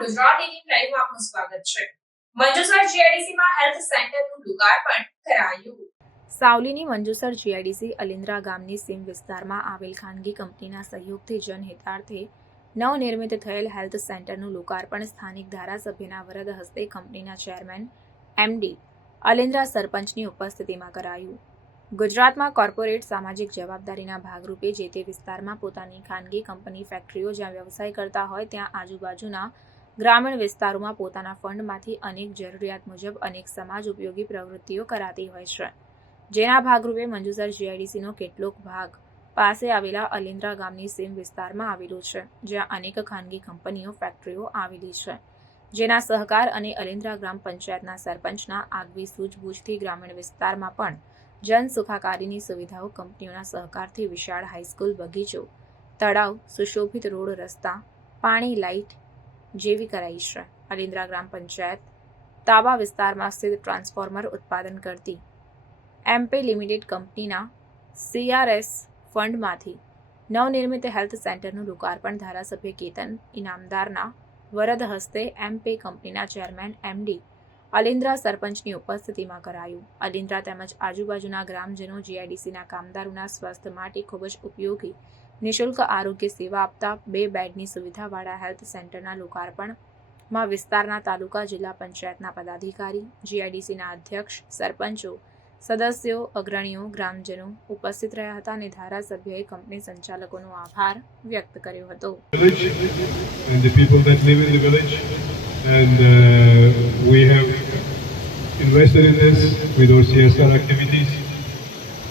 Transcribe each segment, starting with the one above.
Gujarat eighteen live આપનું સ્વાગત છે. મંજુસર જીઆઈડીસીમાં હેલ્થ સેન્ટરનું લોકાર્પણ કરાયું. સાવલીની મંજુસર જીઆઈડીસી અલિન્દ્રા ગામની સીમ વિસ્તારમાં આવેલ ખાનગી કંપનીના સહયોગથી જનહિતાર્થે નવનિર્મિત થયેલ હેલ્થ સેન્ટરનું લોકાર્પણ સ્થાનિક ધારાસભ્યના વરદ હસ્તે કંપનીના ચેરમેન એમડી અલિન્દ્રા સરપંચની ઉપસ્થિતિમાં કરાયું. ગુજરાતમાં કોર્પોરેટ સામાજિક જવાબદારીના ભાગરૂપે જે તે વિસ્તારમાં પોતાની ખાનગી કંપની ફેક્ટરીઓ જ્યાં વ્યવસાય કરતા હોય ત્યાં આજુબાજુના ગ્રામીણ વિસ્તારોમાં પોતાના ફંડમાંથી અનેક જરૂરિયાત મુજબ અનેક સમાજ ઉપયોગી પ્રવૃત્તિઓ કરાતી હોય છે. જેના ભાગરૂપે મંજુસર જીઆઈડીસીનો કેટલોક ભાગ પાસે આવેલા અલિન્દ્રા ગામની સીમ વિસ્તારમાં આવેલું છે, જ્યાં અનેક ખાનગી કંપનીઓ, ફેક્ટરીઓ આવેલી છે. જેના સહકાર અને અલિન્દ્રા ગ્રામ પંચાયતના સરપંચના આગવી સૂઝબૂછથી ગ્રામીણ વિસ્તારમાં પણ જન સુખાકારીની સુવિધાઓ કંપનીઓના સહકારથી વિશાળ હાઈસ્કૂલ બગીચો, તળાવ, સુશોભિત રોડ રસ્તા, પાણી લાઇટ જેવી કરાઈ અલિન્દ્રા ગ્રામ પંચાયત, તાબા વિસ્તારમાં સ્થિત ટ્રાન્સફોર્મર ઉત્પાદન કરતી એમપે લિમિટેડ કંપનીના સીઆરએસ ફંડમાંથી નવનિર્મિત હેલ્થ સેન્ટરનું લોકાર્પણ ધારાસભ્ય કેતન ઇનામદારના વરદ હસ્તે એમપે કંપનીના ચેરમેન એમડી અલિન્દ્રા સરપંચની ઉપસ્થિતિમાં કરાયું. અલિન્દ્રા તેમજ આજુબાજુના ગ્રામજનો જીઆઈડીસીના કામદારોના સ્વાસ્થ્ય માટે ખૂબ જ ઉપયોગી નિઃશુલ્ક આરોગ્ય સેવા આપતા બે બેડની સુવિધાવાળા હેલ્થ સેન્ટરના લોકાર્પણમાં વિસ્તારના તાલુકા જિલ્લા પંચાયતના પદાધિકારી જીઆઈડીસીના અધ્યક્ષ સરપંચો સદસ્યો અગ્રણીઓ ગ્રામજનો ઉપસ્થિત રહ્યા હતા અને ધારાસભ્યએ કંપની સંચાલકોનો આભાર વ્યક્ત કર્યો હતો uh, invested in this with our CSR activities.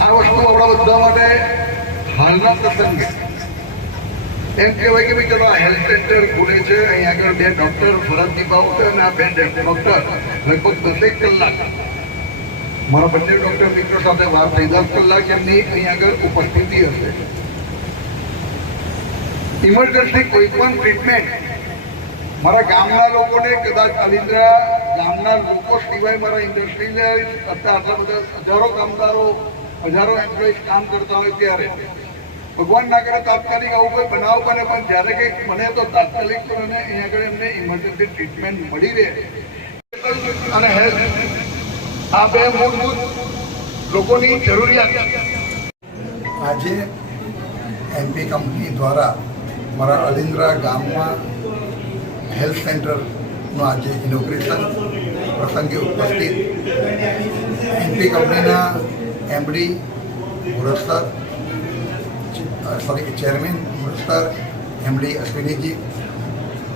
આ વસ્તુ આપણા બધા માટે હાલના પ્રસંગે. એમ કહેવાય કે ભાઈ, ચલો, આ હેલ્થ સેન્ટર ખુલે છે, અહીં આગળ બે ડૉક્ટર ફરજ નિભાવશે અને આ બે ડૉક્ટર લગભગ દસેક કલાક. મારા બંને ડૉક્ટર મિત્રો સાથે વાત થઈ, દસ કલાક એમની અહીં આગળ ઉપસ્થિતિ હશે. ઇમરજન્સી કોઈ પણ ટ્રીટમેન્ટ મારા ગામના લોકોને, કદાચ અલિન્દ્રા ગામના લોકો સિવાય મારા ઇન્ડસ્ટ્રીને કરતા આટલા બધા હજારો કામદારો હજારો એમ્પ્લોઈઝ કામ કરતા હોય ત્યારે. ભગવાન ના કરે તાત્કાલિક આવું કોઈ બનાવ બને, પણ જ્યારે કંઈક બને તો તાત્કાલિક પણ અને અહીંયા આગળ એમને ઇમરજન્સી ટ્રીટમેન્ટ મળી રહે. અને હેલ્થ. આ બે મૂળભૂત લોકોની જરૂરિયાત. આજે એમપી કંપની દ્વારા મારા અલિન્દ્રા ગામમાં હેલ્થ સેન્ટરનું આજે ઇનોગ્રેશન પ્રસંગે ઉપસ્થિત. એમપી કંપનીના એમડી મુરસ્તર સોરી ચેરમેન મુરસ્તર, એમડી અશ્વિનીજી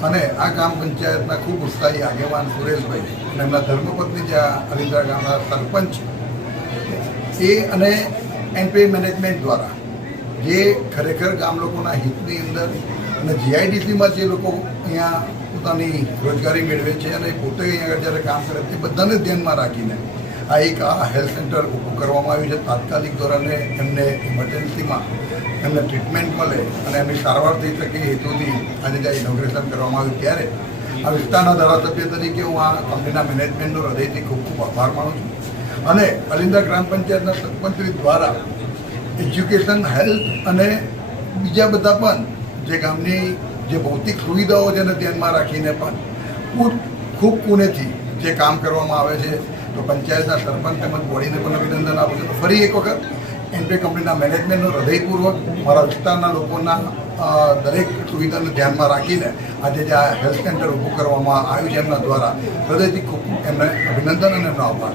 અને આ ગામ પંચાયતના ખૂબ ઉત્સાહી આગેવાન સુરેશભાઈ અને એમના ધર્મપત્ની જે અલિન્દ્રા ગામના સરપંચ એ અને એનપીએ મેનેજમેન્ટ દ્વારા જે ખરેખર ગામ લોકોના હિતની અંદર અને જીઆઈડીસીમાં જે લોકો અહીંયા પોતાની રોજગારી મેળવે છે અને પોતે અહીંયા આગળ જ્યારે કામ કરે તે બધાને ધ્યાનમાં રાખીને આ એક આ હેલ્થ સેન્ટર ઊભું કરવામાં આવ્યું છે. તાત્કાલિક ધોરણે એમને ઇમરજન્સીમાં એમને ટ્રીટમેન્ટ મળે અને એમની સારવાર થઈ શકે હેતુથી આજે જે ઇનોગ્રેશન કરવામાં આવ્યું. ત્યારે આ વિસ્તારના ધારાસભ્ય તરીકે હું આ કંપનીના મેનેજમેન્ટનો હૃદયથી ખૂબ ખૂબ આભાર માનું છું. અને અલિંદા ગ્રામ પંચાયતના સરપંચશ્રી દ્વારા એજ્યુકેશન હેલ્થ અને બીજા બધા પણ જે ગામની જે ભૌતિક સુવિધાઓ છે એને ધ્યાનમાં રાખીને પણ ખૂબ ખૂબ કુનેથી જે કામ કરવામાં આવે છે. તો પંચાયતના સરપંચ તેમજ બોડીને પણ અભિનંદન આપું છું. ફરી એક વખત એનપી કંપનીના મેનેજમેન્ટનો હૃદયપૂર્વક મારા વિસ્તારના લોકોના દરેક સુવિધાને ધ્યાનમાં રાખીને આજે જે આ હેલ્થ સેન્ટર ઊભું કરવામાં આવ્યું છે એમના દ્વારા હૃદયથી ખૂબ એમને અભિનંદન અને એમનો આભાર.